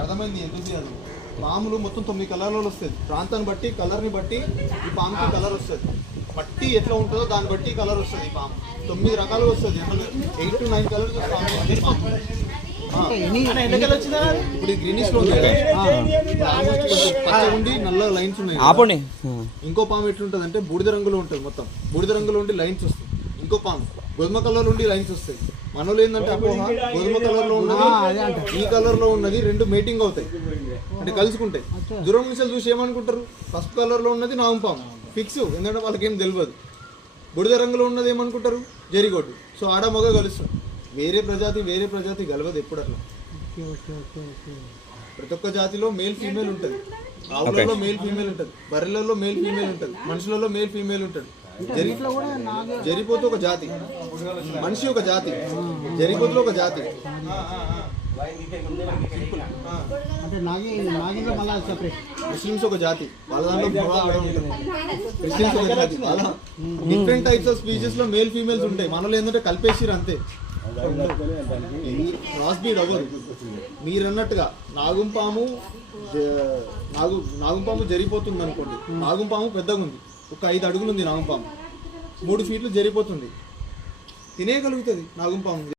అర్థమైంది ఎందుకు అది పాములు మొత్తం 9 కలర్లలో వస్తుంది. ప్రాంతాన్ని బట్టి కలర్ని బట్టి ఈ పాముకి కలర్ వస్తుంది. పట్టి ఎట్లా ఉంటుందో దాన్ని బట్టి కలర్ వస్తుంది. ఈ పాము 9 రకాలుగా వస్తుంది. 8 to 9 కలర్స్ ఇప్పుడు గ్రీనిష్ లో పచ్చ ఉండి నల్ల లైన్స్ ఉన్నాయి. ఇంకో పాము ఎట్లుంటది అంటే బూడిద రంగులో ఉంటుంది. మొత్తం బూడిద రంగులో ఉండి లైన్స్ వస్తాయి. ఇంకో పాము గోధుమ కలర్ ఉండి లైన్స్ వస్తాయి. మనలో ఏంటంటే అపోహ గోధుమ కలర్ లో ఉన్నది ఈ కలర్ లో ఉన్నది రెండు మేటింగ్ అవుతాయి అంటే కలుసుకుంటాయి. దూరం నుంచి చూసి ఏమనుకుంటారు పసుపు కలర్ లో ఉన్నది నాగుపాము ఫిక్స్. ఎందుకంటే వాళ్ళకేం తెలియదు. బుడిద రంగులో ఉన్నది ఏమనుకుంటారు జరిగొట్టు. సో ఆడ మగ కలుస్తుంది. వేరే ప్రజాతి కలవదు ఎప్పుడు అట్లా. ప్రతి ఒక్క జాతిలో మేల్ ఫీమేల్ ఉంటుంది. ఆవులలో మేల్ ఫీమేల్ ఉంటుంది, బర్రెలలో మేల్ ఫీమేల్ ఉంటుంది, మనుషులలో మేల్ ఫీమేల్ ఉంటుంది. జరిపోతు ఒక జాతి, మనిషి ఒక జాతి, జరిపోతులో ఒక జాతి. ముస్లిమ్స్ ఒక జాతి, వాళ్ళ దాంట్లో క్రిస్టియన్స్ ఒక జాతి. అలా డిఫరెంట్ టైప్స్ ఆఫ్ స్పీచెస్ లో మేల్ ఫీమేల్స్ ఉంటాయి. మనలో ఏంటంటే కలిపేసిరు అంతే. క్రాస్ బీడ్ అవ్వదు. మీరు అన్నట్టుగా నాగుంపాము జరిపోతుంది అనుకోండి. నాగుంపాము పెద్దగా ఉంది, ఒక 5 అడుగులు ఉంది. నాగుంపాము 3 ఫీట్లు జరిపోతుంది, తినేయగలుగుతుంది నాగుంపాము.